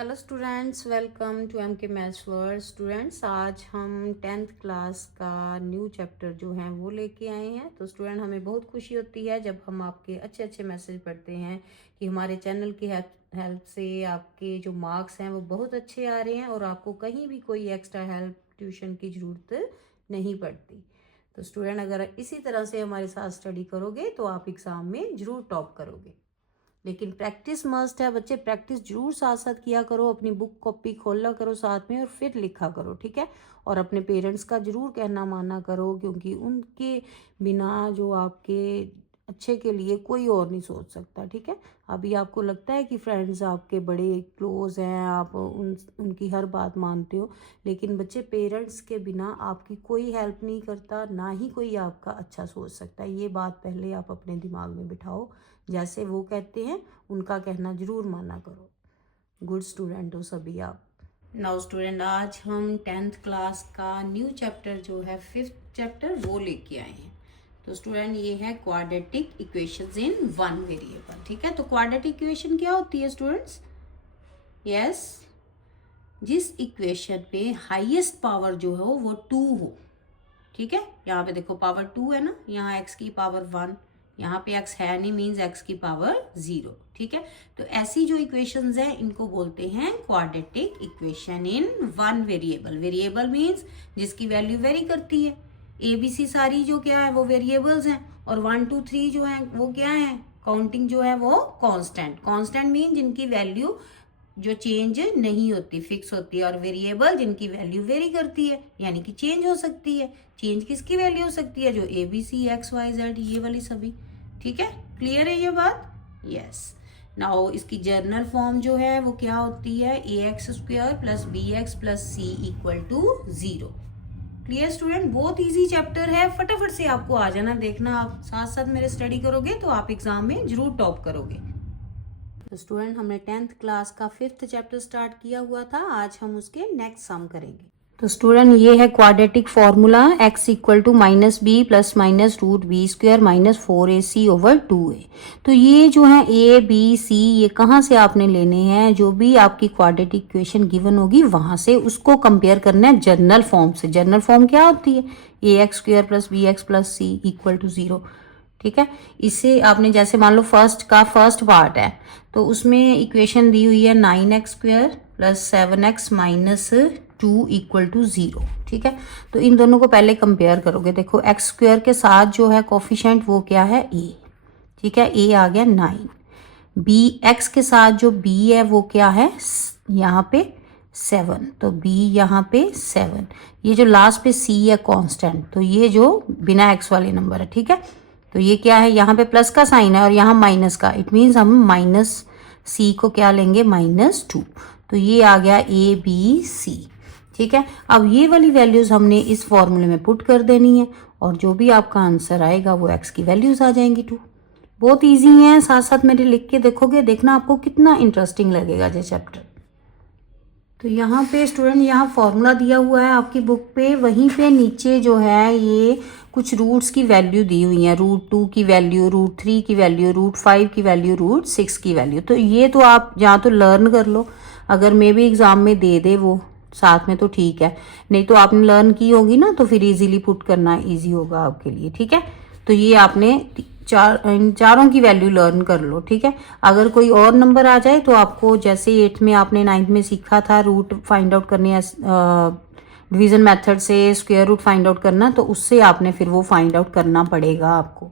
Hello students, welcome to M K maths world. Students, आज हम 10th class का new chapter जो है वो लेके आए हैं। तो स्टूडेंट, हमें बहुत खुशी होती है जब हम आपके अच्छे अच्छे मैसेज पढ़ते हैं कि हमारे चैनल की हेल्प से आपके जो मार्क्स हैं वो बहुत अच्छे आ रहे हैं और आपको कहीं भी कोई एक्स्ट्रा हेल्प ट्यूशन की ज़रूरत नहीं पड़ती। तो स्टूडेंट, अगर इसी तरह से हमारे साथ स्टडी करोगे तो आप एग्ज़ाम में ज़रूर टॉप करोगे। लेकिन प्रैक्टिस मस्ट है बच्चे, प्रैक्टिस जरूर साथ साथ किया करो। अपनी बुक कॉपी खोला करो साथ में और फिर लिखा करो, ठीक है। और अपने पेरेंट्स का जरूर कहना माना करो, क्योंकि उनके बिना जो आपके अच्छे के लिए कोई और नहीं सोच सकता, ठीक है। अभी आपको लगता है कि फ्रेंड्स आपके बड़े क्लोज हैं, आप उनकी हर बात मानते हो, लेकिन बच्चे पेरेंट्स के बिना आपकी कोई हेल्प नहीं करता, ना ही कोई आपका अच्छा सोच सकता। ये बात पहले आप अपने दिमाग में बिठाओ। जैसे वो कहते हैं उनका कहना जरूर माना करो। गुड स्टूडेंट हो सभी आप। नाउ स्टूडेंट, आज हम 10th क्लास का न्यू चैप्टर जो है 5th चैप्टर वो लेके आए हैं। तो स्टूडेंट, ये है quadratic equations in one variable, ठीक है। तो क्वाड्रेटिक इक्वेशन क्या होती है स्टूडेंट्स? यस, जिस इक्वेशन पे हाईएस्ट पावर जो हो वो 2 हो, ठीक है। यहाँ पे देखो पावर 2 है ना, यहाँ x की पावर 1, यहाँ पे x है नहीं, मीन्स x की पावर 0, ठीक है। तो ऐसी जो इक्वेशंस हैं इनको बोलते हैं quadratic equation in one variable. Variable means जिसकी वैल्यू वेरी करती है। ABC सारी जो क्या है वो वेरिएबल्स हैं, और 1 2 3 जो है वो क्या है, काउंटिंग जो है वो कांस्टेंट। कांस्टेंट मीन जिनकी वैल्यू जो चेंज नहीं होती, फिक्स होती है। और वेरिएबल जिनकी वैल्यू वेरी करती है, यानी कि चेंज हो सकती है। चेंज किसकी वैल्यू हो सकती है? जो ABC XYZ ये वाली सभी, ठीक है। क्लियर है ये बात? यस। नाउ इसकी जर्नल फॉर्म जो है वो क्या होती है? AX² plus BX plus C equal to 0। Clear student? बहुत इजी चैप्टर है, फटाफट से आपको आ जाना। देखना, आप साथ साथ मेरे स्टडी करोगे तो आप एग्जाम में जरूर टॉप करोगे। तो स्टूडेंट, हमने 10th क्लास का 5th चैप्टर स्टार्ट किया हुआ था, आज हम उसके नेक्स्ट सम करेंगे। तो स्टूडेंट, ये है quadratic formula x equal to -b plus minus root B square minus 4ac over 2a। तो ये जो है a b c, ये कहाँ से आपने लेने हैं? जो भी आपकी क्वाड्रेटिक इक्वेशन गिवन होगी वहां से उसको कंपेयर करना है जनरल फॉर्म से। जनरल फॉर्म क्या होती है? ax² plus bx plus c equal to 0, ठीक है। इससे आपने जैसे मान लो फर्स्ट का फर्स्ट पार्ट है, तो उसमें इक्वेशन दी हुई है 9x² plus 7x minus 2 equal to 0, ठीक है। तो इन दोनों को पहले कंपेयर करोगे। देखो x² के साथ जो है कोफिशिएंट वो क्या है? a, ठीक है। a आ गया 9। bx के साथ जो b है वो क्या है? यहाँ पे 7, तो b यहाँ पे 7। ये जो लास्ट पे c है कांस्टेंट, तो ये जो बिना x वाले नंबर है, ठीक है। तो ये क्या है? यहाँ पे प्लस का साइन है और यहाँ माइनस का, इट मीन्स हम माइनस c को क्या लेंगे? -2। तो ये आ गया ABC, ठीक है। अब ये वाली वैल्यूज हमने इस फॉर्मूले में पुट कर देनी है, और जो भी आपका आंसर आएगा वो x की वैल्यूज आ जाएंगी 2। बहुत इजी है, साथ साथ मेरे लिख के देखोगे, देखना आपको कितना इंटरेस्टिंग लगेगा ये चैप्टर। तो यहाँ पे स्टूडेंट, यहाँ फॉर्मूला दिया हुआ है आपकी बुक पे, वहीं पे नीचे जो है ये कुछ रूट्स की वैल्यू दी हुई है। √2 की वैल्यू, √3 की वैल्यू, √5 की वैल्यू, √6 की वैल्यू। तो ये तो आप या तो लर्न कर लो, अगर मे भी एग्जाम में दे दे वो साथ में तो ठीक है, नहीं तो आपने लर्न की होगी ना, तो फिर इजीली पुट करना इजी होगा आपके लिए, ठीक है। तो ये आपने इन चारों की वैल्यू लर्न कर लो, ठीक है। अगर कोई और नंबर आ जाए तो आपको, जैसे 8th में आपने 9th में सीखा था रूट फाइंड आउट करने, डिवीजन मेथड से स्क्वायर रूट फाइंड आउट करना, तो उससे आपने फिर वो फाइंड आउट करना पड़ेगा आपको,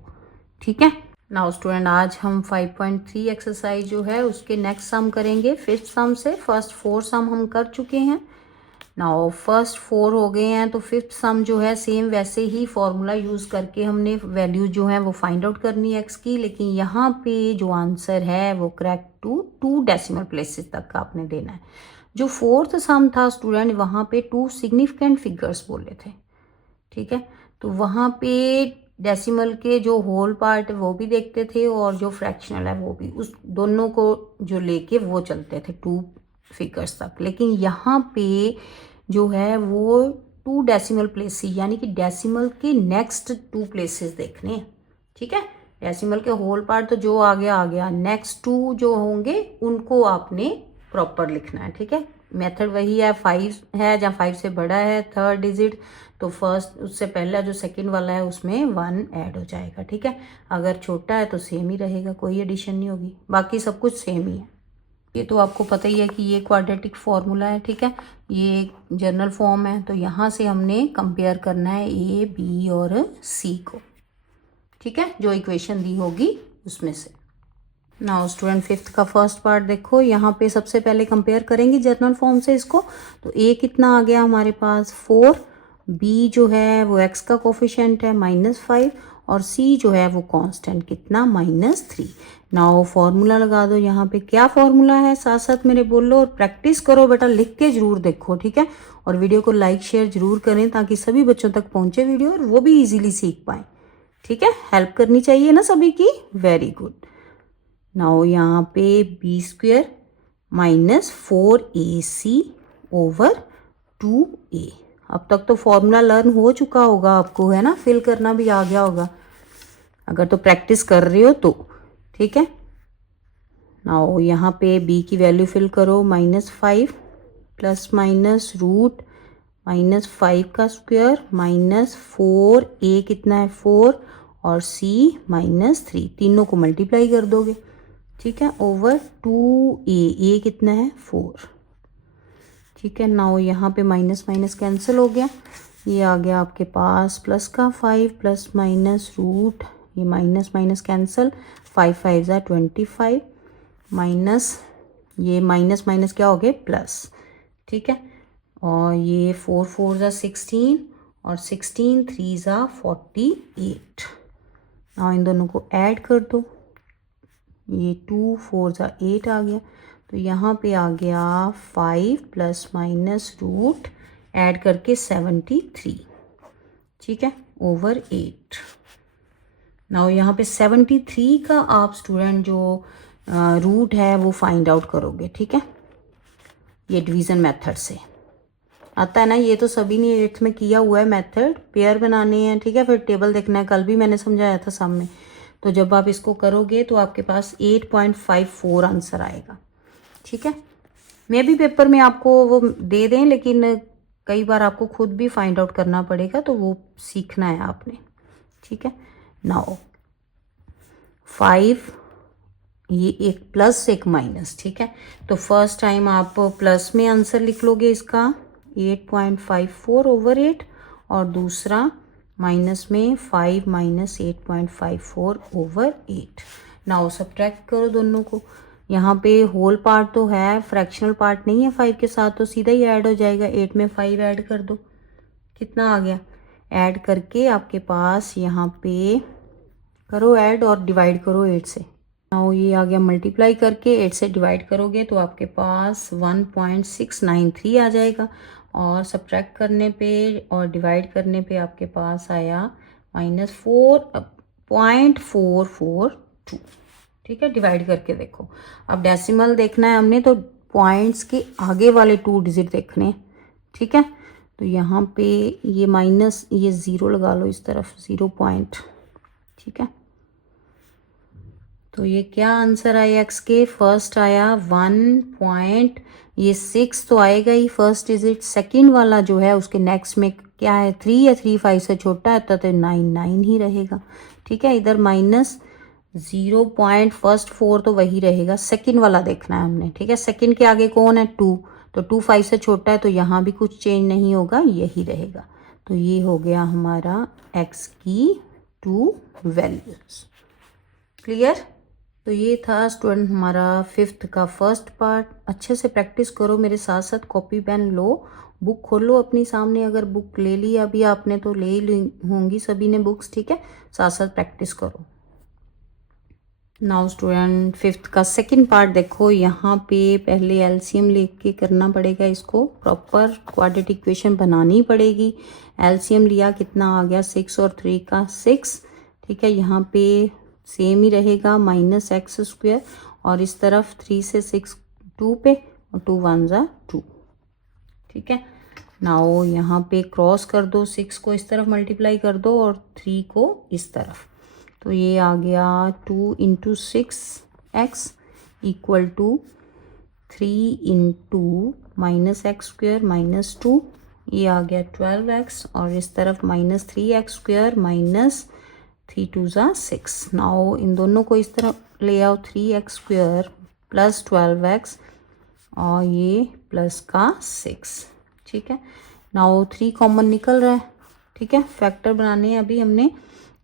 ठीक है। नाउ स्टूडेंट, आज हम 5.3 एक्सरसाइज जो है उसके नेक्स्ट सम करेंगे 5th सम से। फर्स्ट 4 सम हम कर चुके हैं। नाउ फर्स्ट 4 हो गए हैं, तो 5th सम जो है सेम वैसे ही फॉर्मूला यूज करके हमने वैल्यू जो है वो फाइंड आउट करनी है x की। लेकिन यहाँ पे जो आंसर है वो करेक्ट टू 2 डेसिमल प्लेसेस तक का आपने देना है। जो 4th सम था स्टूडेंट, वहाँ पे 2 सिग्निफिकेंट फिगर्स बोले थे, ठीक है। तो वहाँ पे डेसिमल के जो होल पार्ट है वो भी देखते थे, और जो फ्रैक्शनल है वो भी, उस दोनों को जो लेके वो चलते थे 2 फिगर्स तक। लेकिन यहाँ पे जो है वो 2 डेसिमल प्लेसेस, यानी कि डेसिमल के नेक्स्ट 2 प्लेसेस देखने हैं, ठीक है। डेसिमल के होल पार्ट तो जो आ गया, नेक्स्ट 2 जो होंगे उनको आपने प्रॉपर लिखना है, ठीक है। मेथड वही है, 5 है या 5 से बड़ा है थर्ड डिजिट तो फर्स्ट उससे पहला जो सेकंड वाला है उसमें 1 ऐड हो जाएगा, ठीक है। अगर छोटा है तो सेम ही रहेगा, कोई एडिशन नहीं होगी, बाकी सब कुछ सेम ही है। ये तो आपको पता ही है कि ये क्वाड्रेटिक फॉर्मूला है, ठीक है। ये जनरल फॉर्म है, तो यहाँ से हमने कंपेयर करना है ए बी और सी को, ठीक है, जो इक्वेशन दी होगी उसमें से। नाउ स्टूडेंट फिफ्थ का फर्स्ट पार्ट देखो, यहाँ पे सबसे पहले कंपेयर करेंगे जनरल फॉर्म से इसको। तो ए कितना आ गया हमारे पास 4, बी जो है वो एक्स का कोफिशिएंट है -5 और सी जो है वो कांस्टेंट कितना -3। नाउ फॉर्मूला लगा दो यहाँ पे। क्या फॉर्मूला है साथ साथ मेरे बोलो और प्रैक्टिस करो बेटा, लिख के जरूर देखो, ठीक है। और वीडियो को लाइक शेयर जरूर करें ताकि सभी बच्चों तक पहुंचे वीडियो और वो भी इजीली सीख पाए, ठीक है। हेल्प करनी चाहिए ना सभी की, वेरी गुड। नाउ यहाँ पे b² -4ac ओवर 2a। अब तक तो फॉर्मूला लर्न हो चुका होगा आपको, है ना, फिल करना भी आ गया होगा अगर तो प्रैक्टिस कर रहे हो तो, ठीक है। नाउ यहाँ पे b की वैल्यू फिल करो, -5 ± रूट -5 का स्क्वायर -4a कितना है 4 और c -3, तीनों को मल्टीप्लाई कर दोगे, ठीक है, ओवर 2a। a कितना है 4, ठीक है। नाउ यहाँ पे माइनस माइनस कैंसिल हो गया, ये आ गया आपके पास प्लस का 5 ± रूट, ये माइनस माइनस कैंसिल, 5 5 ज़ा 25 माइनस ये माइनस माइनस क्या हो गए प्लस, ठीक है। और ये 4 4 ज़ा 16 और 16 3 ज़ा 48। नाउ इन दोनों को ऐड कर दो, ये 2 4 ज़ा 8 आ गया, तो यहाँ पे आ गया 5 ± रूट ऐड करके 73, ठीक है, ओवर 8। नाउ यहाँ पे 73 का आप स्टूडेंट जो रूट है वो फाइंड आउट करोगे, ठीक है, ये डिवीज़न मेथड से आता है ना, ये तो सभी ने 8th में किया हुआ है मेथड, पेयर बनाने हैं, ठीक है, फिर टेबल देखना है, कल भी मैंने समझाया था सामने। तो जब आप इसको करोगे तो आपके पास 8.54 आंसर आएगा, ठीक है। मे भी पेपर में आपको वो दे दें, लेकिन कई बार आपको खुद भी फाइंड आउट करना पड़ेगा, तो वो सीखना है आपने, ठीक है। नाउ 5, ये एक प्लस एक माइनस, ठीक है। तो फर्स्ट टाइम आप प्लस में आंसर लिख लोगे इसका 8.54 ओवर 8 और दूसरा माइनस में 5 - 8.54 ओवर 8। नाउ सब्ट्रैक्ट करो दोनों को, यहाँ पे होल पार्ट तो है, फ्रैक्शनल पार्ट नहीं है 5 के साथ, तो सीधा ही ऐड हो जाएगा, 8 में 5 ऐड कर दो, कितना आ गया, ऐड करके आपके पास यहाँ पे करो ऐड और डिवाइड करो 8 से। नाउ ये आ गया मल्टीप्लाई करके 8 से डिवाइड करोगे तो आपके पास 1.693 आ जाएगा, और सब्ट्रैक्ट करने पे और डिवाइड करने पे आपके पास आया -4.442, ठीक है। डिवाइड करके देखो, अब डेसिमल देखना है हमने तो पॉइंट्स के आगे वाले 2 डिजिट देखने हैं, ठीक है। तो यहाँ पे ये माइनस, ये 0 लगा लो इस तरफ, 0 पॉइंट, ठीक है। तो ये क्या आंसर आया एक्स के, फर्स्ट आया 1. ये 6 तो आएगा ही फर्स्ट डिजिट, सेकंड वाला जो है उसके नेक्स्ट में क्या है 3 या 3 5 से छोटा है तो 9 ही रहेगा, ठीक है। इधर -0 फर्स्ट 4 तो वही रहेगा, सेकंड वाला देखना है हमने, ठीक है। सेकंड के आगे कौन है 2, तो 2 5 से छोटा है तो यहाँ भी कुछ चेंज नहीं होगा, यही रहेगा। तो ये हो गया हमारा एक्स की 2 वैल्यूज, क्लियर। तो ये था स्टूडेंट हमारा 5th का फर्स्ट पार्ट। अच्छे से प्रैक्टिस करो मेरे साथ साथ, कॉपी पेन लो, बुक खोलो अपनी सामने, अगर बुक ले ली अभी आपने तो ले ही ली होंगी सभी ने बुक्स, ठीक है, साथ साथ प्रैक्टिस करो। नाउ स्टूडेंट 5th का सेकंड पार्ट देखो, यहाँ पे पहले एलसीएम लेके करना पड़ेगा, इसको प्रॉपर क्वाड्रेटिक इक्वेशन बनानी पड़ेगी। एलसीएम लिया, कितना आ गया 6 और 3 का 6, ठीक है। यहाँ पे सेम ही रहेगा -x², और इस तरफ 3 से 6 2 पे और 2 1 ज़ा 2, ठीक है। नाउ यहाँ पे क्रॉस कर दो, 6 को इस तरफ मल्टीप्लाई कर दो और 3 को इस तरफ, तो ये आ गया 2 × 6x = 3 into minus x square minus 2, ये आ गया 12x, और इस तरफ माइनस 3x स्क्वायर माइनस 3 2 ज़ा 6। नाउ इन दोनों को इस तरफ ले आओ, 3x स्क्वायर प्लस 12x और ये प्लस का 6। ठीक है, नाउ 3 कॉमन निकल रहा है। ठीक है, फैक्टर बनाने हैं अभी हमने,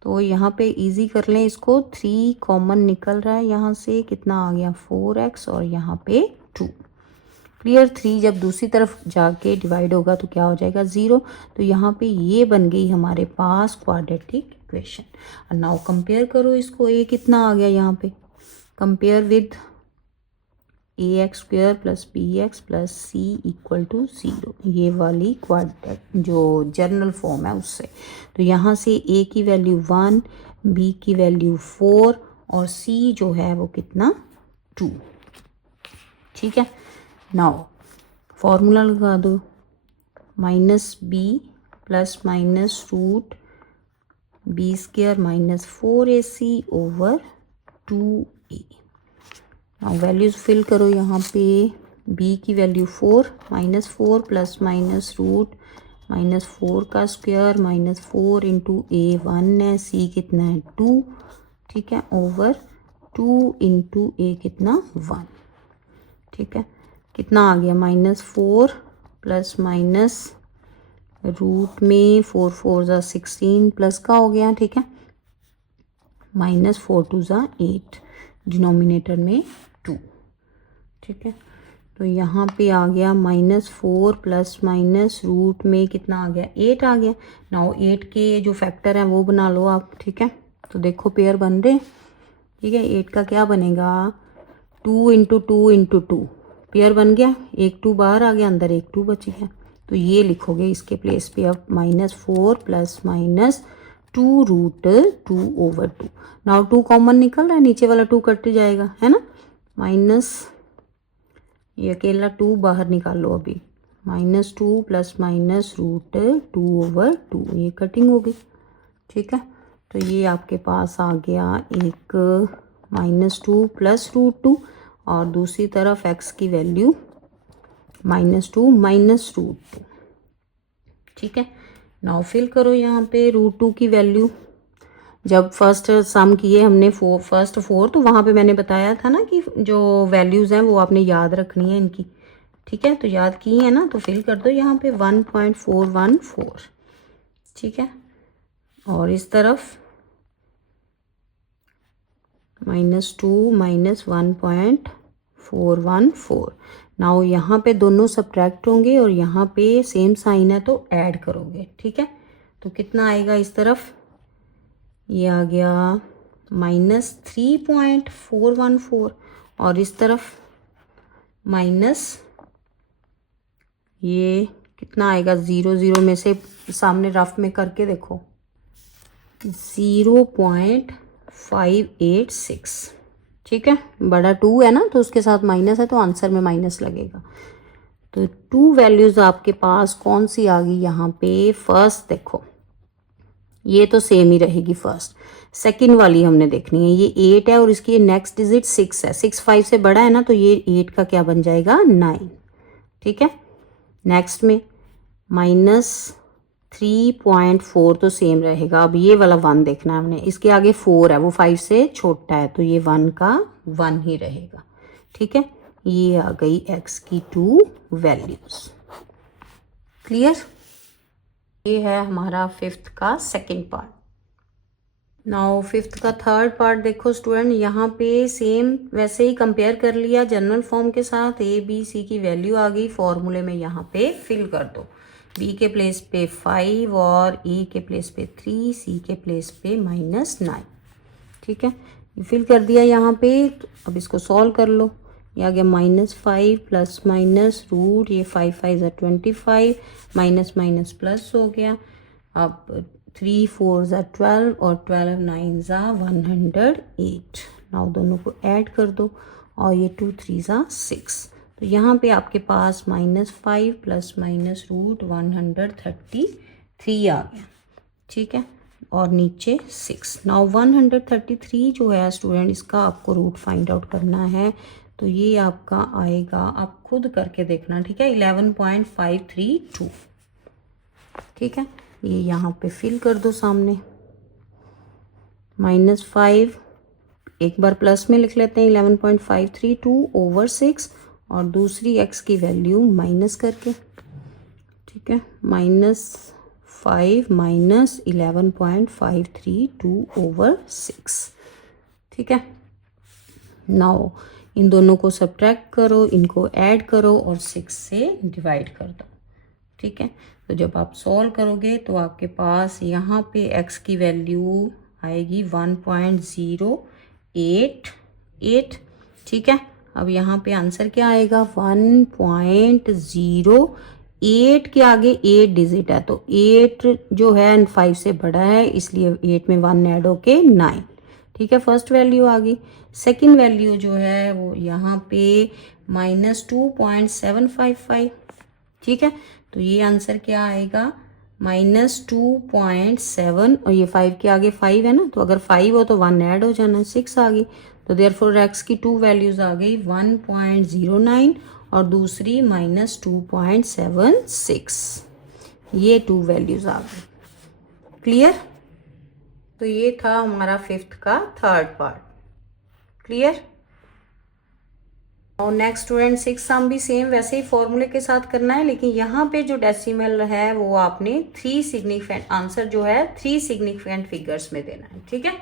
तो यहाँ पे इजी कर लें इसको। 3 कॉमन निकल रहा है, यहाँ से कितना आ गया 4x और यहाँ पे 2। क्लियर, 3 जब दूसरी तरफ जाके डिवाइड होगा तो क्या हो जाएगा 0। तो यहाँ पे ये बन गई हमारे पास क्वाड्रेटिक इक्वेशन। और नाउ कंपेयर करो इसको, ये कितना आ गया यहाँ पे, compare with ax square plus bx plus c equal to 0, ये वाली क्वाड्रेटिक जो जनरल फॉर्म है उससे। तो यहाँ से a की वैल्यू 1, b की वैल्यू 4 और c जो है वो कितना 2। ठीक है, नाउ फॉर्मूला लगा दो, minus b plus minus root b square minus 4ac over 2a। Now values fill करो यहाँ पे, b की value 4, minus 4 plus minus root minus 4 का स्क्वायर माइनस 4 इंटू a 1 है, c कितना है 2। ठीक है, ओवर 2 इंटू a कितना 1। ठीक है, कितना आ गया माइनस 4 प्लस माइनस रूट में 4 4 ज़ा 16 प्लस का हो गया। ठीक है, माइनस 4 2 ज़ा 8, डिनोमिनेटर में 2। ठीक है, तो यहाँ पे आ गया माइनस 4 प्लस माइनस रूट में कितना आ गया 8 आ गया। नाउ 8 के जो फैक्टर हैं वो बना लो आप। ठीक है, तो देखो पेयर बन रहे। ठीक है, 8 का क्या बनेगा 2 इंटू 2 इंटू 2, पेयर बन गया, एक 2 बाहर आ गया, अंदर एक 2 बच गया। तो ये लिखोगे इसके प्लेस पे अब minus 4 plus minus 2 root 2 over 2। Now 2 common निकल रहा है, नीचे वाला 2 कट जाएगा, है ना। माइनस ये अकेला 2 बाहर निकालो अभी, minus 2 plus minus root 2 over 2, ये कटिंग हो गई। ठीक है, तो ये आपके पास आ गया एक माइनस 2 प्लस रूट 2 और दूसरी तरफ x की वैल्यू माइनस 2 माइनस रूट 2। ठीक है, नाउ फिल करो यहाँ पे रूट 2 की वैल्यू। जब फर्स्ट सम किए हमने फर्स्ट 4, तो वहाँ पे मैंने बताया था ना कि जो वैल्यूज़ हैं वो आपने याद रखनी है इनकी। ठीक है, तो याद की है ना, तो फिल कर दो यहाँ पे 1.414। ठीक है, और इस तरफ माइनस 2 माइनस 1.414। नाउ यहाँ पे दोनों सब्ट्रैक्ट होंगे और यहाँ पे सेम साइन है तो ऐड करोगे। ठीक है, तो कितना आएगा इस तरफ, ये आ गया माइनस 3.414 और इस तरफ माइनस ये कितना आएगा 0 0 में से सामने रफ में करके देखो 0.586। ठीक है, बड़ा 2 है ना तो उसके साथ माइनस है तो आंसर में माइनस लगेगा। तो 2 वैल्यूज़ आपके पास कौन सी आ गई यहाँ पे, फर्स्ट देखो ये तो सेम ही रहेगी फर्स्ट, सेकंड वाली हमने देखनी है, ये 8 है और इसकी नेक्स्ट डिजिट 6 है, 6 5 से बड़ा है ना तो ये 8 का क्या बन जाएगा 9। ठीक है, नेक्स्ट में माइनस 3.4 तो सेम रहेगा। अब ये वाला 1 देखना है हमने, इसके आगे 4 है वो 5 से छोटा है तो ये 1 का 1 ही रहेगा। ठीक है, ये आ गई x की 2 वैल्यूज। क्लियर, ये है हमारा 5th का सेकंड पार्ट। नाउ 5th का थर्ड पार्ट देखो स्टूडेंट, यहाँ पे सेम वैसे ही कंपेयर कर लिया जनरल फॉर्म के साथ, a b c की वैल्यू आ गई, फॉर्मूले में यहाँ पे फिल कर दो, b के प्लेस पे 5 और a के प्लेस पे 3, c के प्लेस पे -9। ठीक है, फिल कर दिया यहाँ पे। तो अब इसको सॉल्व कर लो, ये आ गया -5 प्लस माइनस रूट, ये 5 5 ज़ा 25, माइनस माइनस प्लस हो गया। अब 3 4 ज़ा 12 और 12 9 ज़ा 108। नाउ दोनों को ऐड कर दो और ये 2 3 ज़ा 6। तो यहाँ पे आपके पास -5 प्लस माइनस रूट 133 आ गया। ठीक है, और नीचे 6। नाउ 133 जो है स्टूडेंट, इसका आपको रूट फाइंड आउट करना है। तो ये आपका आएगा, आप खुद करके देखना, ठीक है, 11.532। ठीक है, ये यहाँ पे फिल कर दो सामने, -5 एक बार प्लस में लिख लेते हैं 11.532 ओवर 6 और दूसरी x की वैल्यू माइनस करके, ठीक है, -5 माइनस 11.532 ओवर 6। ठीक है, नाउ इन दोनों को सब्ट्रैक्ट करो, इनको ऐड करो और 6 से डिवाइड कर दो। ठीक है, तो जब आप सॉल्व करोगे तो आपके पास यहाँ पे x की वैल्यू आएगी 1.088। ठीक है, अब यहाँ पे आंसर क्या आएगा, 1.08 के आगे 8 डिजिट है, तो 8 जो है 5 से बड़ा है, इसलिए 8 में 1 ऐड होके 9। ठीक है, फर्स्ट वैल्यू आ गई। सेकंड वैल्यू जो है वो यहाँ पे -2.755। ठीक है, तो ये आंसर क्या आएगा, -2.7 और ये 5 के आगे 5 है ना, तो अगर 5 हो तो 1 ऐड हो जाना, 6 आ गई। तो देयरफॉर x की 2 वैल्यूज आ गई 1.09 और दूसरी -2.76। ये 2 वैल्यूज आ गई। क्लियर? तो ये था हमारा 5th का थर्ड पार्ट। क्लियर? और नेक्स्ट स्टूडेंट 6 सम भी सेम वैसे ही फॉर्मूले के साथ करना है, लेकिन यहाँ पे जो डेसिमल है वो आपने 3 सिग्निफिकेंट आंसर जो है 3 सिग्निफिकेंट फिगर्स में देना है। ठीक है,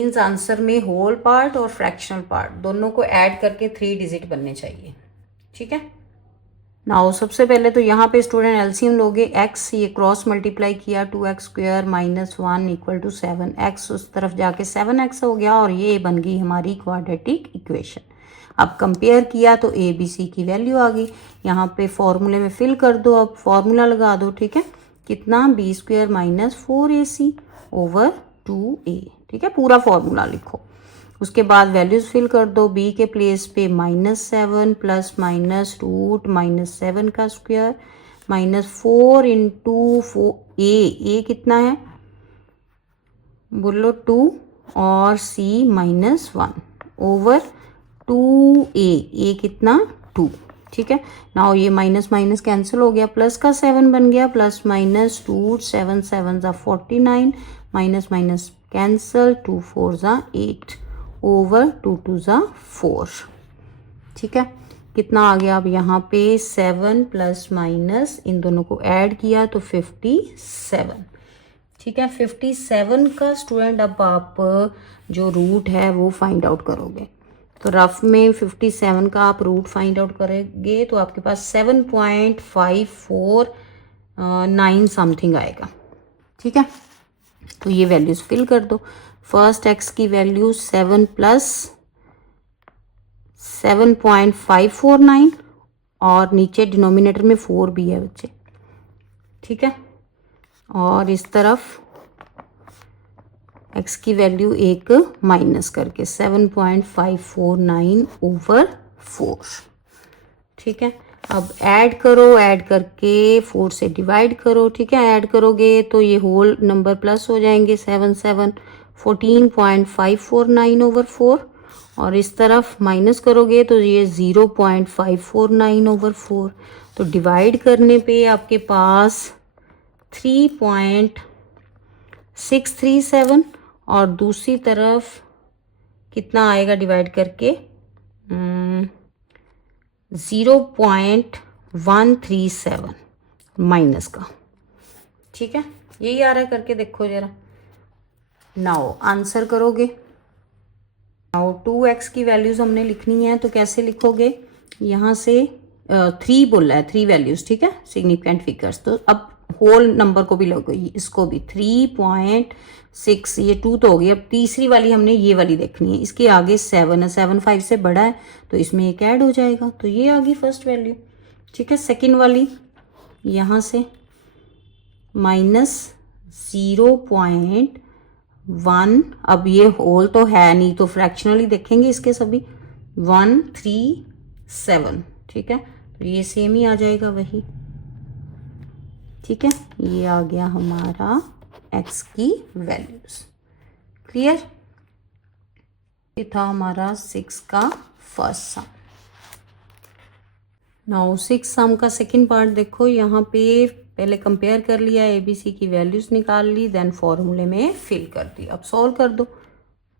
मीन्स आंसर में होल पार्ट और फ्रैक्शनल पार्ट दोनों को ऐड करके 3 डिजिट बनने चाहिए। ठीक है, नाउ सबसे पहले तो यहाँ पे स्टूडेंट एलसीएम लोगे, x ये क्रॉस मल्टीप्लाई किया 2x square -1 equal to 7x, उस तरफ जाके 7x हो गया और ये बन गई हमारी क्वाड्रेटिक इक्वेशन। अब कंपेयर किया तो ए बी सी की वैल्यू आ गई, यहाँ पे फॉर्मूले में फिल कर दो, अब फॉर्मूला लगा दो। ठीक है, कितना, b square -4ac over 2a। ठीक है, पूरा फॉर्मूला लिखो, उसके बाद वैल्यूज फिल कर दो। b के प्लेस पे -7 प्लस माइनस रूट -7 का स्क्वायर -4 इंटू a कितना है बोलो 2 और c -1 ओवर 2a कितना 2। ठीक है, नाउ ये माइनस माइनस कैंसिल हो गया, प्लस का 7 बन गया, प्लस माइनस रूट 7 7 ज़ा 49 माइनस माइनस कैंसिल 2 4 ज़ा 8 ओवर 2 2 ज़ा 4। ठीक है, कितना आ गया, अब यहाँ पे 7 प्लस माइनस इन दोनों को ऐड किया तो 57। ठीक है, 57 का स्टूडेंट अब आप जो रूट है वो फाइंड आउट करोगे, तो रफ में 57 का आप रूट फाइंड आउट करेंगे तो आपके पास 7.549 समथिंग आएगा। ठीक है, तो ये वैल्यूज फिल कर दो। फर्स्ट x की वैल्यू 7 प्लस 7.549 और नीचे डिनोमिनेटर में 4 भी है बच्चे। ठीक है, और इस तरफ x की वैल्यू एक माइनस करके 7.549 ओवर 4। ठीक है, अब ऐड करो, ऐड करके 4 से डिवाइड करो। ठीक है, ऐड करोगे तो ये होल नंबर प्लस हो जाएंगे, 7 7 14.549 ओवर 4 और इस तरफ माइनस करोगे तो ये 0.549 ओवर 4। तो डिवाइड करने पे आपके पास 3.637 और दूसरी तरफ कितना आएगा डिवाइड करके 0.137 माइनस का। ठीक है, यही आ रहा है, करके देखो जरा। नाउ आंसर करोगे, नाउ 2x की वैल्यूज हमने लिखनी है, तो कैसे लिखोगे, यहाँ से 3 बोला है, 3 वैल्यूज। ठीक है, सिग्निफिकेंट फिगर्स, तो अब होल नंबर को भी लोगे, इसको भी 3.6, ये 2 तो हो गई, अब तीसरी वाली हमने ये वाली देखनी है, इसके आगे 7 है, 7 5 से बड़ा है तो इसमें एक ऐड हो जाएगा, तो ये आ गई फर्स्ट वैल्यू। ठीक है, सेकंड वाली यहाँ से -0.1, अब ये होल तो है नहीं तो फ्रैक्शनली देखेंगे इसके सभी, 137। ठीक है, तो ये सेम ही आ जाएगा वही। ठीक है, ये आ गया हमारा x की वैल्यूज। क्लियर? ये था हमारा 6 का फर्स्ट सम। नाउ 6 सम का सेकंड पार्ट देखो, यहाँ पे पहले कंपेयर कर लिया, ABC की वैल्यूज निकाल ली, देन फॉर्मूले में फिल कर दी। अब सॉल्व कर दो,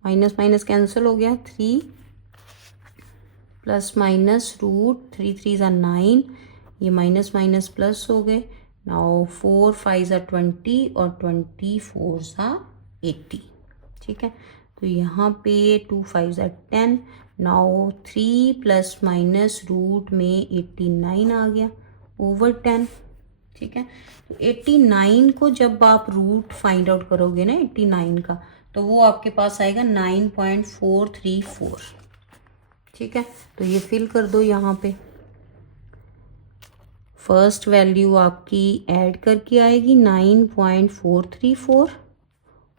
माइनस माइनस कैंसिल हो गया, 3 प्लस माइनस रूट 3 3 ज़ा 9, ये माइनस माइनस प्लस हो गए। नाउ 4 5 ज़ा 20 और 24 ज़ा 80, ठीक है। तो यहाँ पे 2 5 ज़ा 10। नाउ 3 प्लस माइनस रूट में 89 आ गया ओवर 10, ठीक है। तो 89 को जब आप रूट फाइंड आउट करोगे ना 89 का, तो वो आपके पास आएगा 9.434, ठीक है। तो ये फिल कर दो यहाँ पे। फर्स्ट वैल्यू आपकी ऐड करके आएगी 9.434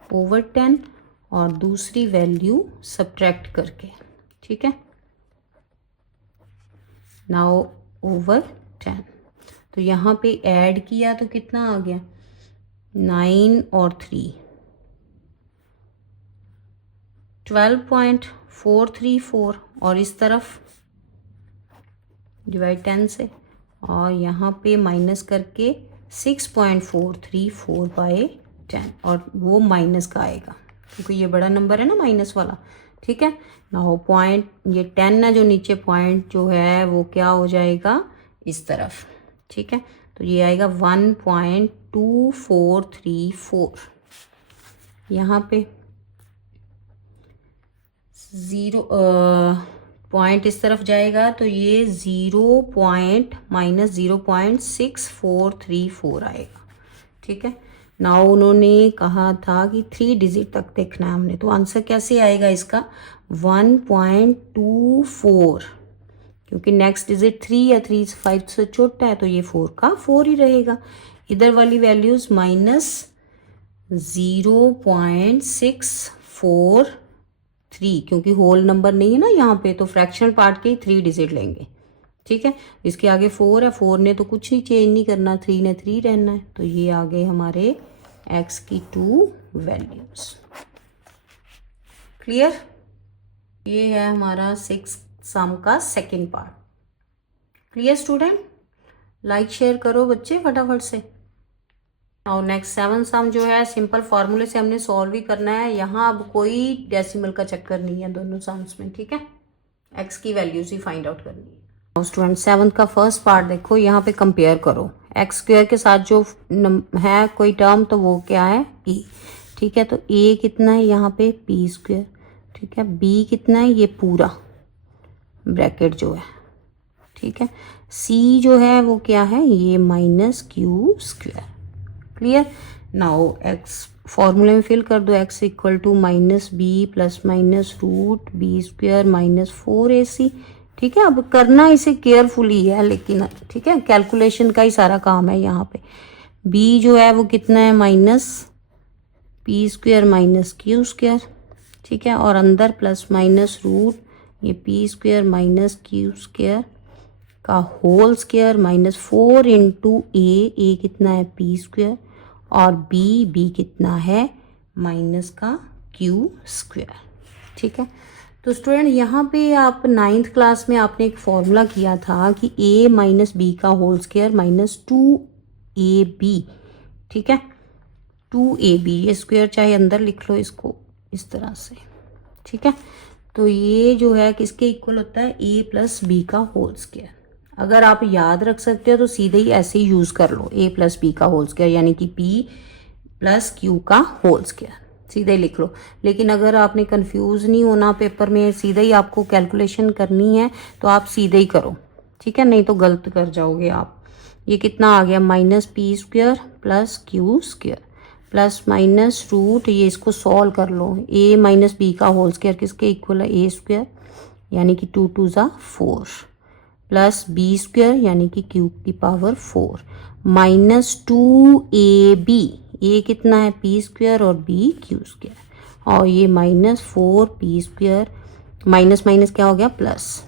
ओवर 10 और दूसरी वैल्यू सब्ट्रैक्ट करके, ठीक है। नाउ ओवर 10, तो यहाँ पे ऐड किया तो कितना आ गया 9 और 3 12.434 और इस तरफ डिवाइड 10 से, और यहाँ पे माइनस करके 6.434 बाय 10 और वो माइनस का आएगा क्योंकि ये बड़ा नंबर है ना माइनस वाला, ठीक है ना। वो पॉइंट ये 10 ना जो नीचे पॉइंट जो है वो क्या हो जाएगा इस तरफ, ठीक है। तो ये आएगा 1.2434। यहाँ पे 0 पॉइंट इस तरफ जाएगा तो ये 0.6434 आएगा, ठीक है। नाउ उन्होंने कहा था कि 3 डिजिट तक देखना है हमने, तो आंसर कैसे आएगा इसका 1.24, क्योंकि नेक्स्ट डिजिट 3 या 3 5 से छोटा है तो ये 4 का 4 ही रहेगा। इधर वाली वैल्यूज माइनस 0.643, क्योंकि होल नंबर नहीं है ना यहाँ पे, तो फ्रैक्शनल पार्ट के 3 डिजिट लेंगे, ठीक है। इसके आगे 4 है, 4 ने तो कुछ नहीं चेंज नहीं करना, 3 ने 3 रहना है। तो ये आ गए हमारे x की 2 वैल्यूज। क्लियर? ये है हमारा 6 सम का second part. Clear student? Like share करो बच्चे फटाफट से। और नेक्स्ट 7 सम जो है सिंपल फार्मूले से हमने सॉल्व ही करना है। यहाँ अब कोई डेसिमल का चक्कर नहीं है दोनों सम्स में, ठीक है। x की वैल्यूज ही फाइंड आउट करनी है। स्टूडेंट 7 का फर्स्ट पार्ट देखो, यहाँ पे कंपेयर करो एक्स स्क्वायर के साथ जो है कोई टर्म, तो वो क्या है e, ठीक है। तो a कितना है यहाँ पे p स्क्वायर, ठीक है। b कितना है ये पूरा ब्रैकेट जो है, ठीक है। c जो है वो क्या है ये minus Q square. Clear? Now x फॉर्मूले में फिल कर दो, x equal to minus B plus minus root B square minus 4ac, ठीक है। अब करना इसे केयरफुली है लेकिन, ठीक है, कैलकुलेशन का ही सारा काम है यहाँ पे। b जो है वो कितना है minus P square minus Q square, ठीक है। और अंदर प्लस माइनस रूट ये P square minus Q square का होल स्क्वायर माइनस 4 इंटू ए कितना है पी स्क्वायर, और बी कितना है माइनस का क्यू स्क्वायर, ठीक है। तो स्टूडेंट यहाँ पे आप 9th क्लास में आपने एक फॉर्मूला किया था कि a माइनस बी का होल स्क्वायर माइनस 2ab, ठीक है। 2ab ये स्क्वायर चाहे अंदर लिख लो इसको इस तरह से, ठीक है। तो ये जो है किसके इक्वल होता है a प्लस बी का होल स्क्वायर। अगर आप याद रख सकते हो तो सीधे ही ऐसे ही यूज़ कर लो, a प्लस बी का होल स्क्वायर यानी कि p प्लस q का होल स्क्वायर, सीधे ही लिख लो। लेकिन अगर आपने कंफ्यूज नहीं होना पेपर में, सीधे ही आपको कैलकुलेशन करनी है तो आप सीधे ही करो, ठीक है, नहीं तो गलत कर जाओगे आप। ये कितना आ गया minus P square plus Q square plus minus root, ये इसको सॉल्व कर लो, a माइनस बी का होल स्क्वायर किसके इक्वल है a स्क्वायर यानी कि 2 2 ज़ा 4 प्लस बी स्क्वायर यानी कि क्यूब की पावर 4 माइनस 2ab, ए कितना है पी स्क्वायर और बी क्यू स्क्वायर, और ये minus 4p square minus minus क्या हो गया प्लस,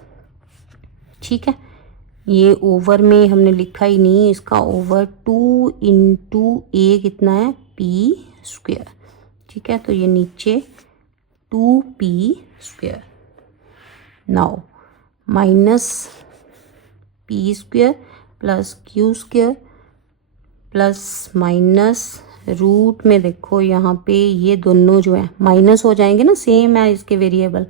ठीक है। ये ओवर में हमने लिखा ही नहीं, इसका ओवर 2 इंटू ए कितना है p स्क्वायर, ठीक है। तो ये नीचे 2p square. Now minus P square plus Q square plus minus root में देखो यहाँ पे ये दोनों जो है माइनस हो जाएंगे ना, सेम है इसके वेरिएबल,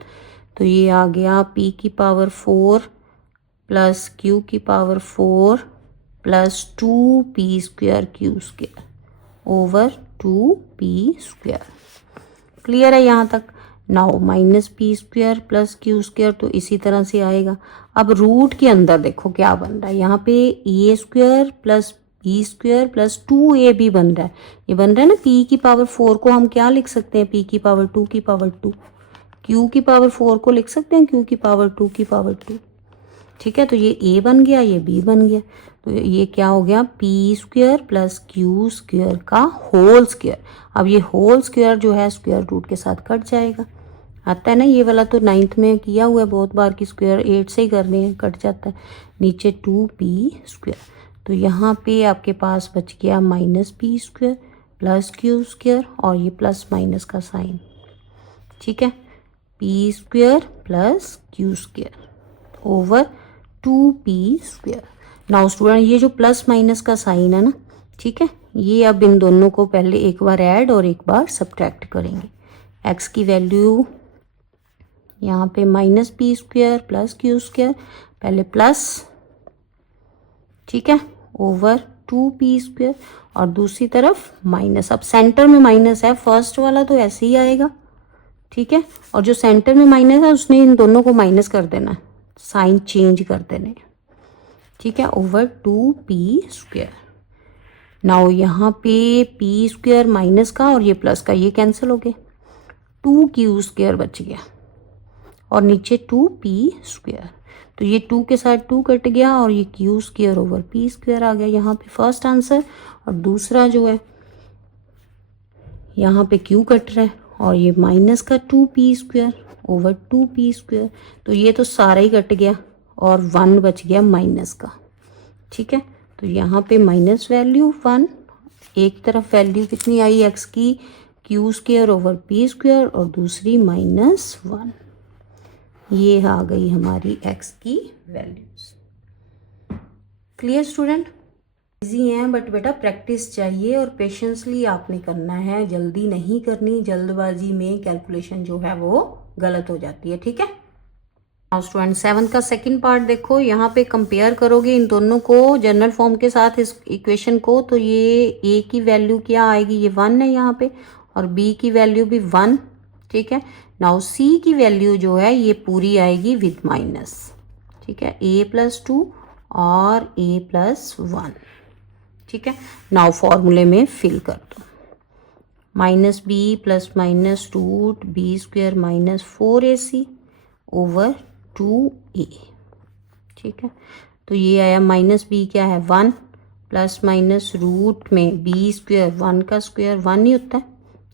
तो ये आ गया p की पावर 4 प्लस q की power 4 plus 2p square Q square over 2p square. Clear है यहाँ तक? Now minus P square plus Q square तो इसी तरह से आएगा। अब रूट के अंदर देखो क्या बन रहा है, यहाँ पे a square plus b square plus 2ab बन रहा है। ये बन रहा है ना, p की पावर 4 को हम क्या लिख सकते हैं, p की पावर 2 की पावर 2, q की पावर 4 को लिख सकते हैं q की पावर 2 की पावर 2। ठीक है, तो ये a बन गया, ये b बन गया, तो ये क्या हो गया, p square plus Q square का होल स्क्वायर। अब ये होल स्क्वायर जो है स्क्वायर रूट के साथ कट जाएगा, आता है ना ये वाला, तो 9th में किया हुआ है बहुत बार की स्क्वायर 8 से ही कर रहे हैं, कट जाता है। नीचे 2p स्क्वायर, तो यहाँ पे आपके पास बच गया minus P square plus Q square और ये प्लस माइनस का साइन। ठीक है, p square plus Q square over 2p square. Now student ये जो प्लस माइनस का साइन है ना, ठीक है, ये अब इन दोनों को पहले एक बार ऐड और एक बार सब्ट्रैक्ट करेंगे। x की वैल्यू यहाँ पे minus P square plus Q square, पहले प्लस, ठीक है, ओवर 2p स्क्वायर और दूसरी तरफ माइनस। अब सेंटर में माइनस है, फर्स्ट वाला तो ऐसे ही आएगा, ठीक है, और जो सेंटर में माइनस है उसने इन दोनों को माइनस कर देना, साइन चेंज कर देने, ठीक है, ओवर 2p स्क्वायर। नाउ यहाँ पे p स्क्वायर माइनस का और ये प्लस का ये कैंसिल हो गए, 2q स्क्वायर बच गया और नीचे 2p स्क्वायर, तो ये 2 के साथ 2 कट गया और ये q square over p square आ गया यहाँ पे फर्स्ट आंसर। और दूसरा जो है यहाँ पे q कट रहा है और ये माइनस का 2p square over 2p square, तो ये तो सारा ही कट गया और 1 बच गया माइनस का। ठीक है, तो यहाँ पे माइनस वैल्यू 1, एक तरफ वैल्यू कितनी आई x की, q square over p square और दूसरी -1, ये आ गई हमारी x की वैल्यूज। Clear student? इजी हैं बट बेटा प्रैक्टिस चाहिए और पेशेंसली आपने करना है, जल्दी नहीं करनी, जल्दबाजी में कैलकुलेशन जो है वो गलत हो जाती है। ठीक है, नाउ स्टूडेंट 7 का सेकंड पार्ट देखो, यहाँ पे कंपेयर करोगे इन दोनों को जनरल फॉर्म के साथ इस इक्वेशन को, तो ये a की वैल्यू क्या आएगी, ये 1 है यहाँ पे, और b की वैल्यू भी 1। ठीक है, नाउ c की वैल्यू जो है ये पूरी आएगी विद माइनस। ठीक है, a+2 और a+1। ठीक है, नाउ फॉर्मूले में फिल कर दो, -b plus minus root b square minus 4ac over 2a। ठीक है, तो ये आया -b क्या है 1 प्लस माइनस रूट में b स्क्वायर, 1 का स्क्वायर 1 ही होता है,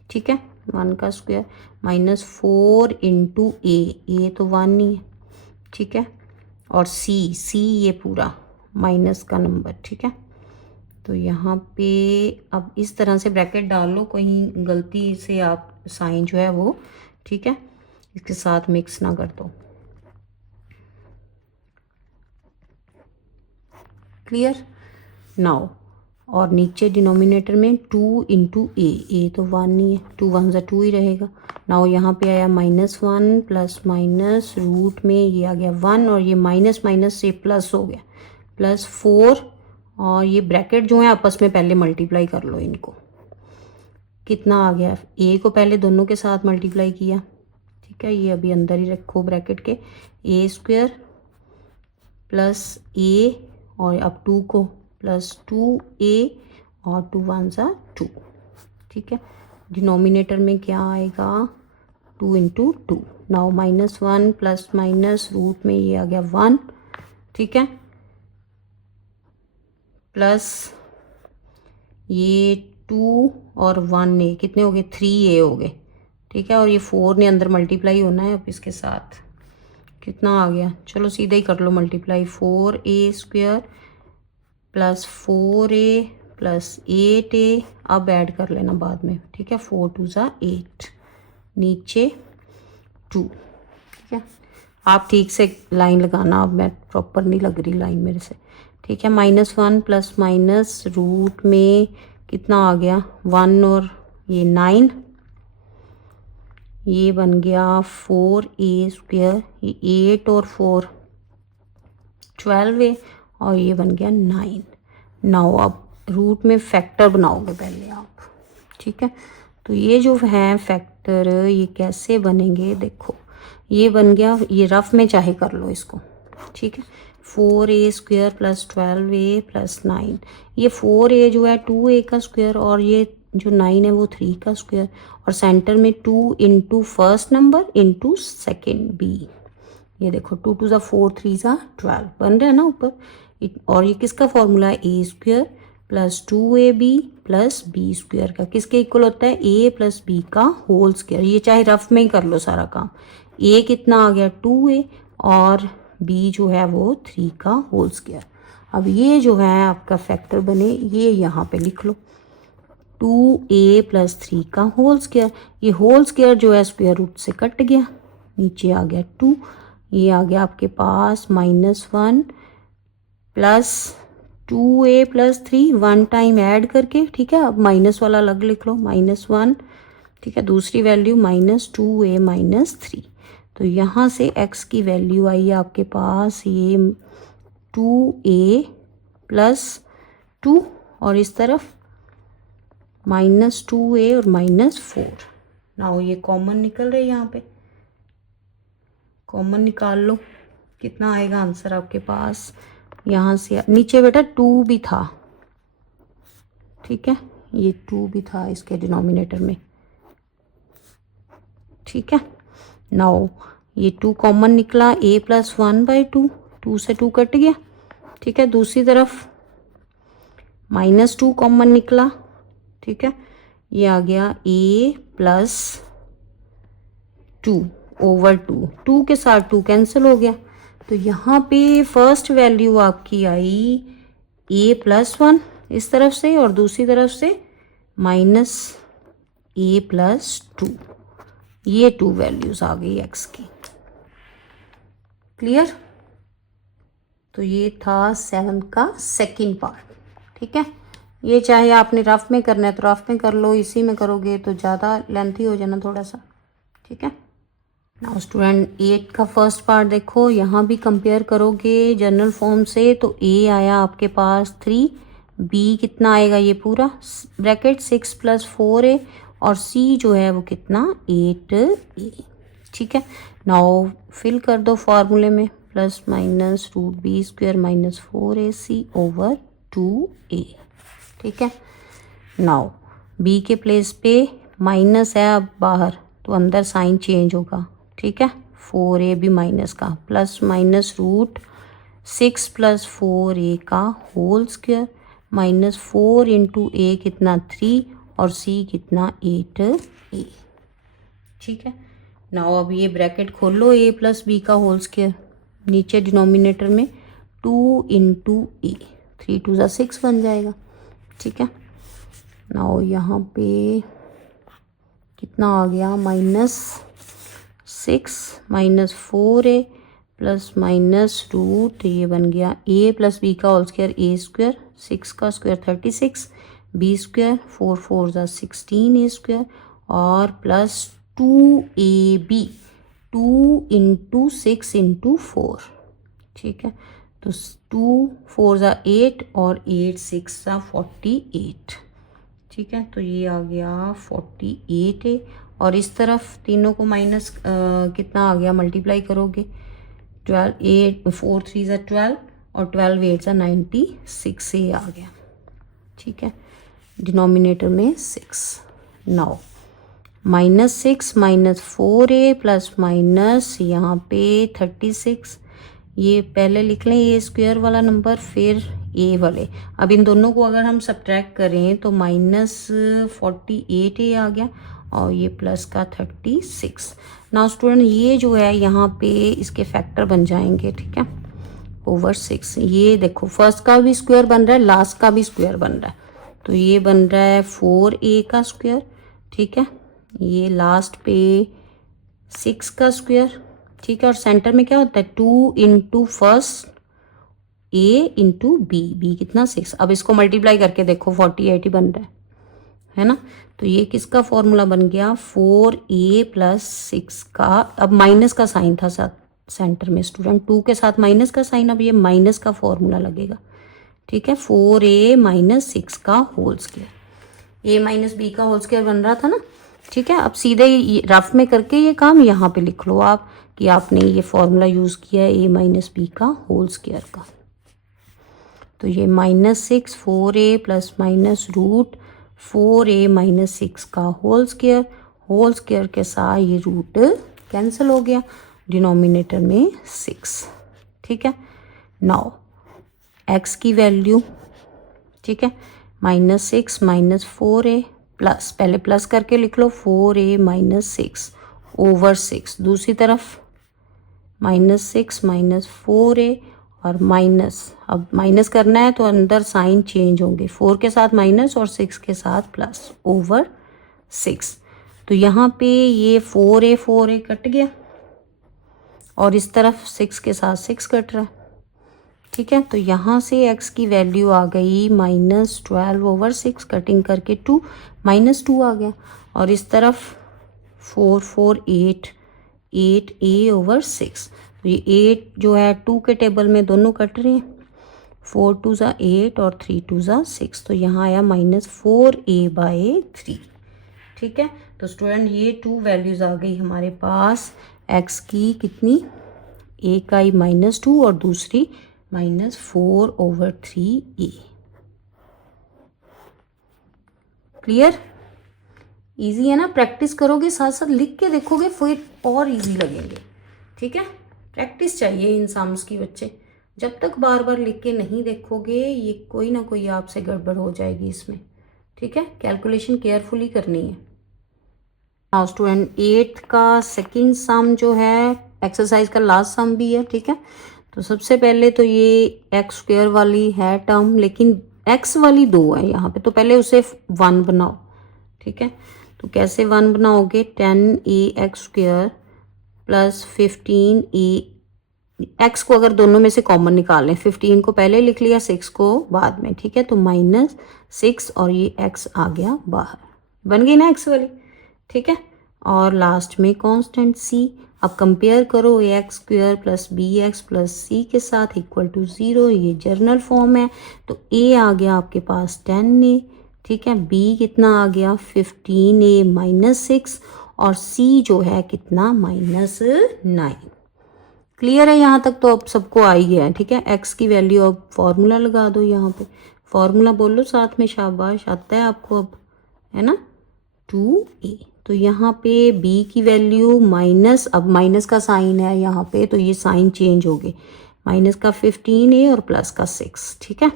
ठीक है, 1 का स्क्वायर माइनस 4 इंटू a तो 1 नहीं है, ठीक है, और c ये पूरा माइनस का नंबर। ठीक है, तो यहाँ पे अब इस तरह से ब्रैकेट डाल लो, कहीं गलती से आप साइन जो है वो, ठीक है, इसके साथ मिक्स ना कर दो। क्लियर? नाउ और नीचे डिनोमिनेटर में 2 इंटू ए तो 1 नहीं है, 2 1 ज़ा 2 ही रहेगा। नाउ यहाँ पे आया -1 प्लस माइनस रूट में ये आ गया 1 और ये माइनस माइनस से प्लस हो गया +4, और ये ब्रैकेट जो है आपस में पहले मल्टीप्लाई कर लो इनको, कितना आ गया, a को पहले दोनों के साथ मल्टीप्लाई किया, ठीक है, ये अभी अंदर ही रखो ब्रैकेट के, a स्क्वायर प्लस a और अब 2 को प्लस 2a और 2 1 ज़ा 2। ठीक है, डिनोमिनेटर में क्या आएगा 2 into 2। Now -1 plus minus root में ये आ गया 1, ठीक है, प्लस ये 2 और 1 a कितने हो गए 3a हो गए, ठीक है, और ये 4 ने अंदर मल्टीप्लाई होना है अब इसके साथ, कितना आ गया, चलो सीधा ही कर लो multiply, 4a square plus 4a plus 8a, अब ऐड कर लेना बाद में, ठीक है, 4 2 ज़ा 8, नीचे 2। ठीक है, आप ठीक से लाइन लगाना, अब मैं प्रॉपर नहीं लग रही लाइन मेरे से, ठीक है। -1 प्लस माइनस रूट में कितना आ गया 1 और ये 9, ये बन गया 4a², ये 8 और 4 12a, और ये बन गया 9। नाउ अब रूट में फैक्टर बनाओगे पहले आप, ठीक है। तो ये जो है फैक्टर ये कैसे बनेंगे, देखो ये बन गया, ये रफ में चाहे कर लो इसको, ठीक है। 4a² प्लस 12a प्लस 9, ये 4a जो है 2a का स्क्वायर, और ये जो 9 है वो 3 का स्क्वायर, और सेंटर में 2 into first number into second b, ये देखो 2 2 ज़ा 4 3 ज़ा 12 बन रहा है ना ऊपर। और ये किसका फॉर्मूला है, a² plus 2ab plus b² का, किसके इक्वल होता है, a प्लस b का होल स्क्वायर। ये चाहे रफ में ही कर लो सारा काम। a कितना आ गया 2a, और b जो है वो 3 का होल स्क्वायर। अब ये जो है आपका फैक्टर बने, ये यहाँ पे लिख लो 2a प्लस 3 का होल स्क्वायर। ये होल स्क्वायर जो है स्क्वायर रूट से कट गया, नीचे आ गया 2, ये आ गया आपके पास -1 plus 2a plus 3 1 time add करके, ठीक है। अब माइनस वाला अलग लिख लो, -1, ठीक है। दूसरी वैल्यू -2a माइनस 3, तो यहाँ से x की वैल्यू आई आपके पास ये 2a प्लस 2, और इस तरफ -2a और -4। नाउ ये कॉमन निकल रहे, यहाँ पे कॉमन निकाल लो, कितना आएगा आंसर आपके पास। यहाँ से नीचे बेटा 2 भी था, ठीक है, ये 2 भी था इसके डिनोमिनेटर में, ठीक है। नाउ ये 2 कॉमन निकला, a प्लस 1/2, 2 से 2 कट गया, ठीक है। दूसरी तरफ -2 कॉमन निकला, ठीक है, ये आ गया a प्लस 2/2, 2 के साथ 2 कैंसिल हो गया, तो यहाँ पे फर्स्ट वैल्यू आपकी आई a प्लस 1 इस तरफ से, और दूसरी तरफ से -a प्लस 2, ये 2 वैल्यूज आ गई x की। क्लियर? तो ये था 7 का सेकंड पार्ट, ठीक है। ये चाहे आपने रफ में करना है तो रफ में कर लो, इसी में करोगे तो ज़्यादा लेंथी हो जाना थोड़ा सा, ठीक है। नाउ स्टूडेंट 8 का फर्स्ट पार्ट देखो, यहाँ भी कंपेयर करोगे जनरल फॉर्म से, तो a आया आपके पास 3, b कितना आएगा ये पूरा ब्रैकेट 6 प्लस 4a, और c जो है वो कितना 8a, ठीक है। नाउ फिल कर दो फॉर्मूले में, plus minus √b² minus 4ac over 2a, ठीक है। नाउ b के प्लेस पे माइनस है, अब बाहर तो अंदर साइन चेंज होगा, ठीक है। 4a भी माइनस का, प्लस माइनस √6 प्लस 4a का whole square minus 4 into a कितना 3, और c कितना 8a, ठीक है। नाउ अब ये ब्रैकेट खोल लो, a प्लस b का होल स्क्वायर, नीचे डिनोमिनेटर में 2 इंटू a, 3 2 ज़ा 6 बन जाएगा, ठीक है। नाउ यहाँ पे कितना आ गया -6 minus 4a plus minus root, ये बन गया a प्लस b का होल स्क्वायर a², 6 का स्क्वायर 36, b², 4 4 ज़ा 16a², और प्लस 2ab 2 इंटू 6 इंटू 4, ठीक है। तो 2 4 ज़ा 8 और 8 6 ज़ा 48, ठीक है। तो ये आ गया 48a, और इस तरफ तीनों को माइनस कितना आ गया, मल्टीप्लाई करोगे 12 8 4 3 ज़ा 12 और 12 8 ज़ा 96a आ गया, ठीक है। डिनोमिनेटर में 6। Now -6 minus 4a plus minus यहाँ पे 36, ये पहले लिख लें ये स्क्वायर वाला नंबर, फिर a वाले। अब इन दोनों को अगर हम सब्ट्रैक्ट करें तो -48a आ गया, और ये प्लस का 36। नाउ स्टूडेंट ये जो है यहाँ पे इसके फैक्टर बन जाएंगे, ठीक है, ओवर 6। ये देखो फर्स्ट का भी स्क्वायर बन रहा है, लास्ट का भी स्क्वायर बन रहा है, तो ये बन रहा है 4a का स्क्वायर, ठीक है। ये लास्ट पे 6 का स्क्वायर, ठीक है, और सेंटर में क्या होता है 2 into first A into B, B कितना 6। अब इसको मल्टीप्लाई करके देखो 48 बन रहा है ना। तो ये किसका फॉर्मूला बन गया 4a प्लस 6 का, अब माइनस का साइन था साथ सेंटर में स्टूडेंट, 2 के साथ माइनस का साइन, अब ये माइनस का फॉर्मूला लगेगा। ठीक है, 4a माइनस 6 का whole square, a minus B का होल स्क्वायर बन रहा था ना। ठीक है, अब सीधे रफ में करके ये काम यहाँ पे लिख लो आप कि आपने ये फॉर्मूला यूज़ किया है a माइनस बी का होल स्क्वायर का। तो ये -6 4a plus minus root 4a minus 6 का होल स्क्वायर के साथ ये रूट कैंसिल हो गया, डिनोमिनेटर में 6। ठीक है, नाउ x की वैल्यू, ठीक है, -6 माइनस 4a प्लस, पहले प्लस करके लिख लो 4a माइनस 6 ओवर 6, दूसरी तरफ -6 माइनस 4a और माइनस, अब माइनस करना है तो अंदर साइन चेंज होंगे, 4 के साथ माइनस और 6 के साथ प्लस ओवर 6। तो यहाँ पे ये 4a कट गया और इस तरफ 6 के साथ 6 कट रहा है। ठीक है, तो यहाँ से x की वैल्यू आ गई -12 ओवर 6, कटिंग करके 2 -2 आ गया, और इस तरफ 4 4 8 8a ओवर 6। तो ये 8 जो है 2 के टेबल में दोनों कट रहे हैं, 4 2 ज़ा 8 और 3 2 ज़ा 6, तो यहाँ आया -4a/3। ठीक है, तो स्टूडेंट ये 2 वैल्यूज़ आ गई हमारे पास x की, कितनी, एक आई -2 और दूसरी -4/3a। क्लियर, इजी है ना। प्रैक्टिस करोगे, साथ साथ लिख के देखोगे फिर और इजी लगेंगे। ठीक है, प्रैक्टिस चाहिए इन सम्स की बच्चे, जब तक बार बार लिख के नहीं देखोगे ये कोई ना कोई आपसे गड़बड़ हो जाएगी इसमें। ठीक है, कैलकुलेशन केयरफुली करनी है। नाउ स्टूडेंट 8th का सेकंड सम जो है एक्सरसाइज का लास्ट सम भी है। ठीक है, तो सबसे पहले तो ये x² वाली है टर्म, लेकिन x वाली 2 है यहाँ पे, तो पहले उसे 1 बनाओ। ठीक है, तो कैसे 1 बनाओगे, 10ax² प्लस 15a, x को अगर दोनों में से कॉमन निकाल लें, 15 को पहले लिख लिया, 6 को बाद में। ठीक है, तो -6 और ये x आ गया बाहर, बन गई ना x वाली। ठीक है, और लास्ट में कांस्टेंट c। अब कंपेयर करो ax² plus bx plus c के साथ इक्वल टू 0, ये जर्नल फॉर्म है, तो a आ गया आपके पास 10a। ठीक है, b कितना आ गया 15a माइनस 6, और c जो है कितना -9। क्लियर है यहाँ तक, तो अब सबको आ ही गया है। ठीक है, x की वैल्यू, अब फॉर्मूला लगा दो यहाँ पे, फॉर्मूला बोलो साथ में, शाबाश, आता है आपको अब, है ना, 2a। तो यहाँ पे b की वैल्यू माइनस, अब माइनस का साइन है यहाँ पे, तो ये साइन चेंज हो गए, माइनस का 15a और प्लस का 6। ठीक है,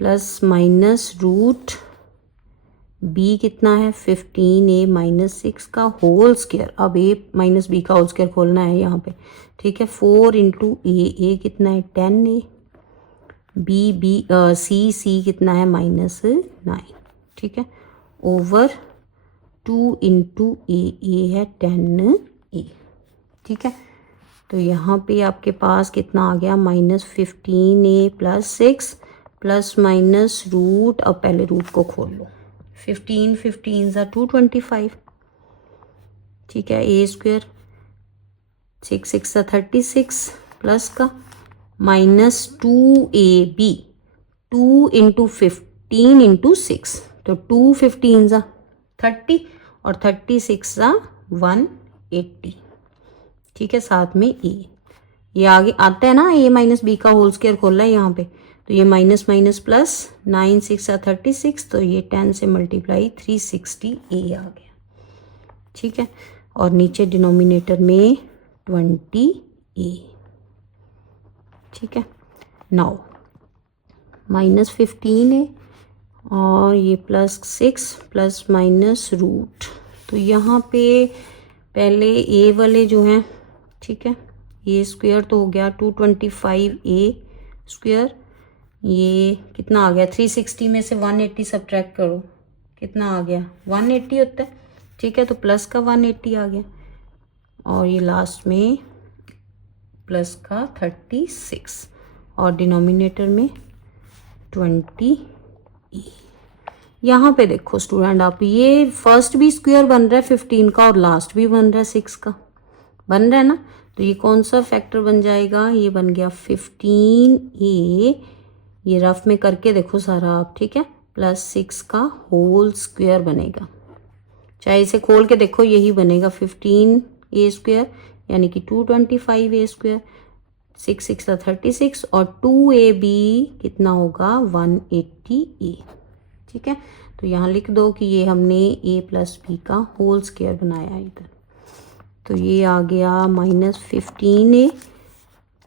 प्लस माइनस रूट b कितना है 15a माइनस 6 का होल स्क्वायर, अब a माइनस b का होल स्क्वायर खोलना है यहाँ पे। ठीक है, 4 इंटू a कितना है 10a, c कितना है -9। ठीक है, ओवर 2 इंटू a है 10a। ठीक है, तो यहाँ पे आपके पास कितना आ गया -15a plus 6 plus minus root, अब पहले रूट को खोल लो, 15 15 ज़ा 225। ठीक है, a² 6 6 ज़ा 36 प्लस का -2ab, 2 इंटू 15 इंटू 6, तो 2 15 ज़ा 30 और 36 ज़ा 180। ठीक है, साथ में a, ये आगे आता है ना, a माइनस बी का होल स्क्वायर खोला है यहाँ पे, तो ये माइनस माइनस प्लस 9 6 ज़ा 36, तो ये 10 से मल्टीप्लाई 360a आ गया। ठीक है, और नीचे डिनोमिनेटर में 20a। ठीक है, नाउ -15a और ये प्लस 6 प्लस माइनस रूट, तो यहाँ पे पहले a वाले जो हैं, ठीक है, a² तो हो गया 225a², ये कितना आ गया 360 में से 180 सब्ट्रैक्ट करो, कितना आ गया 180 होता है। ठीक है, तो प्लस का 180 आ गया, और ये लास्ट में प्लस का 36 और डिनोमिनेटर में 20 e। यहाँ पे देखो स्टूडेंट, आप ये फर्स्ट भी स्क्वायर बन रहा है 15 का और लास्ट भी बन रहा है 6 का, बन रहा है ना। तो ये कौन सा फैक्टर बन जाएगा, ये बन गया 15a, ये रफ में करके देखो सारा आप, ठीक है, प्लस 6 का होल स्क्वायर बनेगा। चाहे इसे खोल के देखो, यही बनेगा 15a स्क्वायर यानी कि 225a स्क्वायर, 6 6 36 और 2ab कितना होगा 180a। ठीक है, तो यहाँ लिख दो कि ये हमने a प्लस बी का होल स्क्वायर बनाया इधर। तो ये आ गया -15a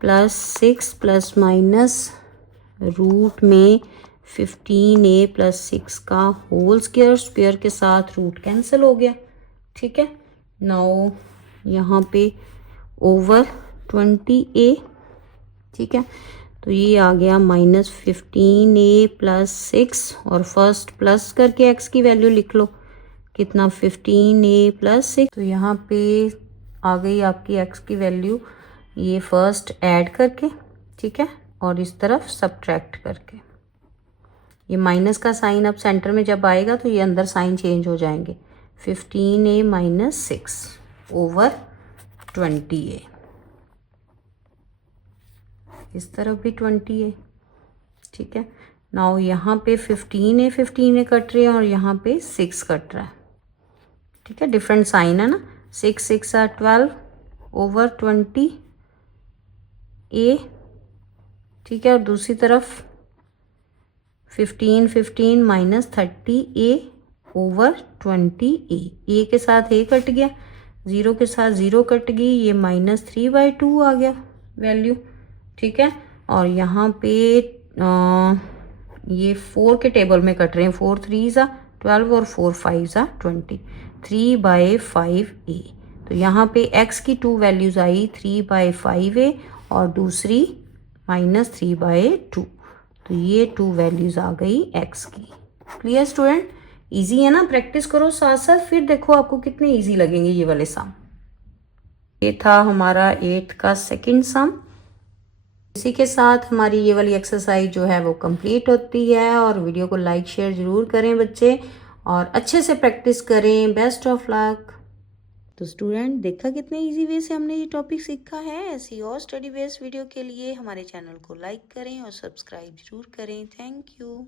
plus 6 plus minus root में 15a प्लस 6 का होल स्क्वायर, स्क्वायर के साथ रूट कैंसिल हो गया। ठीक है, नाउ यहाँ पे ओवर 20a। ठीक है, तो ये आ गया -15a प्लस 6 और फर्स्ट प्लस करके x की वैल्यू लिख लो, कितना 15a प्लस 6। तो यहाँ पे आ गई आपकी x की वैल्यू, ये फर्स्ट ऐड करके, ठीक है, और इस तरफ सब्ट्रैक्ट करके। ये माइनस का साइन अब सेंटर में जब आएगा तो ये अंदर साइन चेंज हो जाएंगे, 15a माइनस 6 ओवर 20a। इस तरफ भी 20a। ठीक है, नाउ यहाँ पे 15a कट रहे हैं और यहाँ पे 6 कट रहा है। ठीक है, डिफरेंट साइन है ना, 6 6 are 12 ओवर 20a। ठीक है, और दूसरी तरफ 15 minus 30a over 20a। a के साथ a कट गया, 0 के साथ 0 कट गई, ये -3/2 आ गया वैल्यू। ठीक है, और यहाँ पे ये 4 के टेबल में कट रहे हैं, 4 3s are 12 और 4 5s are 20, 3/5a। तो यहाँ पे x की 2 वैल्यूज आई 3/5a और दूसरी -3/2। तो ये 2 वैल्यूज आ गई x की। क्लियर स्टूडेंट, इजी है ना, प्रैक्टिस करो साथ साथ, फिर देखो आपको कितने इजी लगेंगे ये वाले सम। ये था हमारा 8th का सेकंड सम। इसी के साथ हमारी ये वाली एक्सरसाइज जो है वो कंप्लीट होती है। और वीडियो को लाइक शेयर ज़रूर करें बच्चे, और अच्छे से प्रैक्टिस करें। Best of luck. तो स्टूडेंट, देखा कितने इजी वे से हमने ये टॉपिक सीखा है। ऐसी और स्टडी बेस्ड वीडियो के लिए हमारे चैनल को लाइक करें और सब्सक्राइब जरूर करें। Thank you.